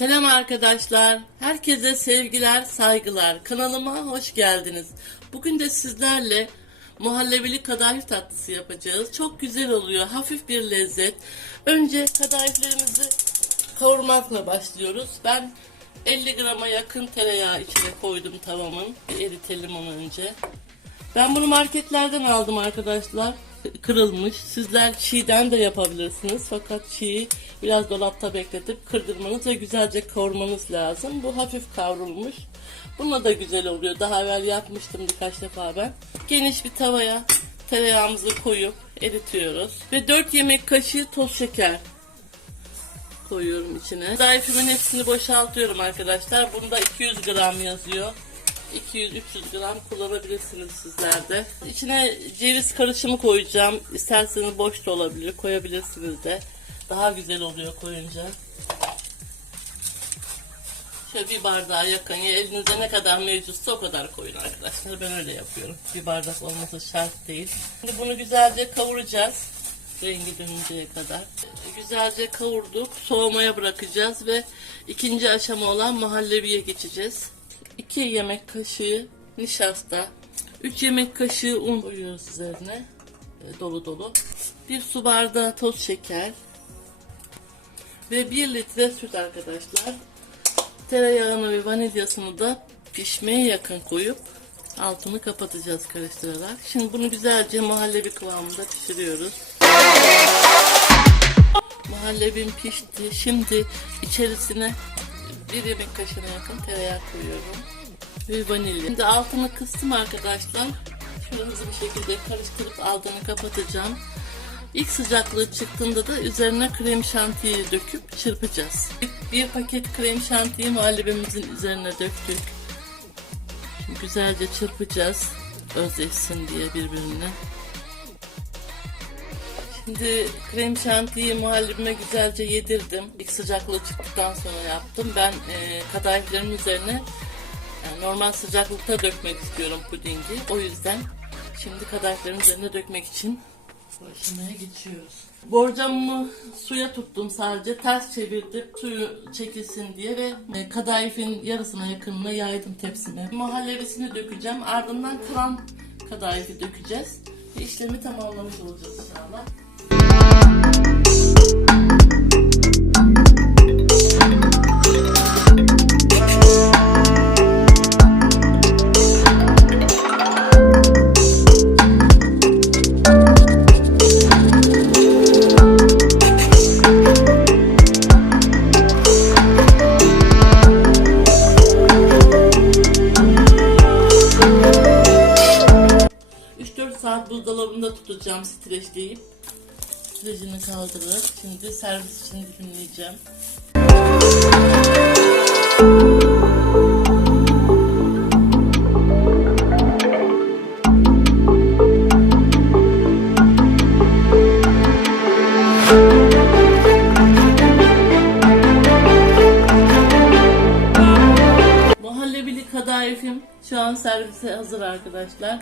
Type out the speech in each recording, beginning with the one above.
Selam arkadaşlar. Herkese sevgiler, saygılar. Kanalıma hoş geldiniz. Bugün de sizlerle muhallebili kadayıf tatlısı yapacağız. Çok güzel oluyor. Hafif bir lezzet. Önce kadayıflarımızı kavurmakla başlıyoruz. Ben 50 grama yakın tereyağı içine koydum tavamın. Bir eritelim onu önce. Ben bunu marketlerden aldım arkadaşlar. Kırılmış. Sizler çiğden de yapabilirsiniz. Fakat çiğ biraz dolapta bekletip kırdırmanız ve güzelce kavurmanız lazım. Bu hafif kavrulmuş. Bununla da güzel oluyor. Daha evvel yapmıştım birkaç defa ben. Geniş bir tavaya tereyağımızı koyup eritiyoruz. Ve 4 yemek kaşığı toz şeker koyuyorum içine. Zayıfımın hepsini boşaltıyorum arkadaşlar. Bunda 200 gram yazıyor. 200-300 gram kullanabilirsiniz sizler de. İçine ceviz karışımı koyacağım. İsterseniz boş da olabilir. Koyabilirsiniz de. Daha güzel oluyor koyunca. Şöyle bir bardağa yakın ya elinizde ne kadar mevcutsa o kadar koyun arkadaşlar. Ben öyle yapıyorum. Bir bardak olması şart değil. Şimdi bunu güzelce kavuracağız. Rengi dönünceye kadar. Güzelce kavurduk. Soğumaya bırakacağız ve ikinci aşama olan muhallebiye geçeceğiz. 2 yemek kaşığı nişasta, 3 yemek kaşığı un koyuyoruz üzerine. E, Dolu dolu. 1 su bardağı toz şeker ve 1 litre süt arkadaşlar. Tereyağını ve vanilyasını da pişmeye yakın koyup altını kapatacağız karıştırarak. Şimdi bunu güzelce muhallebi kıvamında pişiriyoruz. Muhallebim pişti. Şimdi içerisine bir yemek kaşığına yakın tereyağı koyuyorum. Ve vanilya. Şimdi altını kıstım arkadaşlar. Şöyle hızlı bir şekilde karıştırıp altını kapatacağım. İlk sıcaklığı çıktığında da üzerine krem şantiyi döküp çırpacağız. Bir paket krem şantiyi muhallebimizin üzerine döktük. Şimdi güzelce çırpacağız. Özleşsin diye birbirine. Şimdi krem şantiyi muhallebime güzelce yedirdim. İlk sıcaklığı çıktıktan sonra yaptım. Ben e, kadayıfların üzerine yani normal sıcaklıkta dökmek istiyorum pudingi. O yüzden şimdi kadayıfların üzerine dökmek için bu aşamaya geçiyoruz. Borcamımı suya tuttum sadece. Ters çevirdim suyu çekilsin diye ve e, kadayıfın yarısına yakınına yaydım tepsime. Muhallebisini dökeceğim. Ardından kalan kadayıfı dökeceğiz. Ve işlemi tamamlamış olacağız inşallah. Üç 4 saat buzdolabında tutacağım streçleyip. Streçini kaldırıp şimdi servis için dilimleyeceğim. Kadayıfım şu an servise hazır arkadaşlar.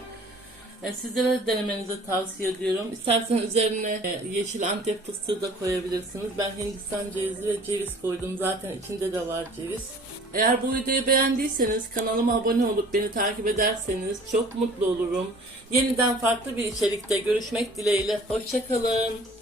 E, Sizlere de denemenizi tavsiye ediyorum. İsterseniz üzerine e, yeşil antep fıstığı da koyabilirsiniz. Ben Hindistan cevizi ve ceviz koydum. Zaten içinde de var ceviz. Eğer bu videoyu beğendiyseniz kanalıma abone olup beni takip ederseniz çok mutlu olurum. Yeniden farklı bir içerikte görüşmek dileğiyle. Hoşçakalın.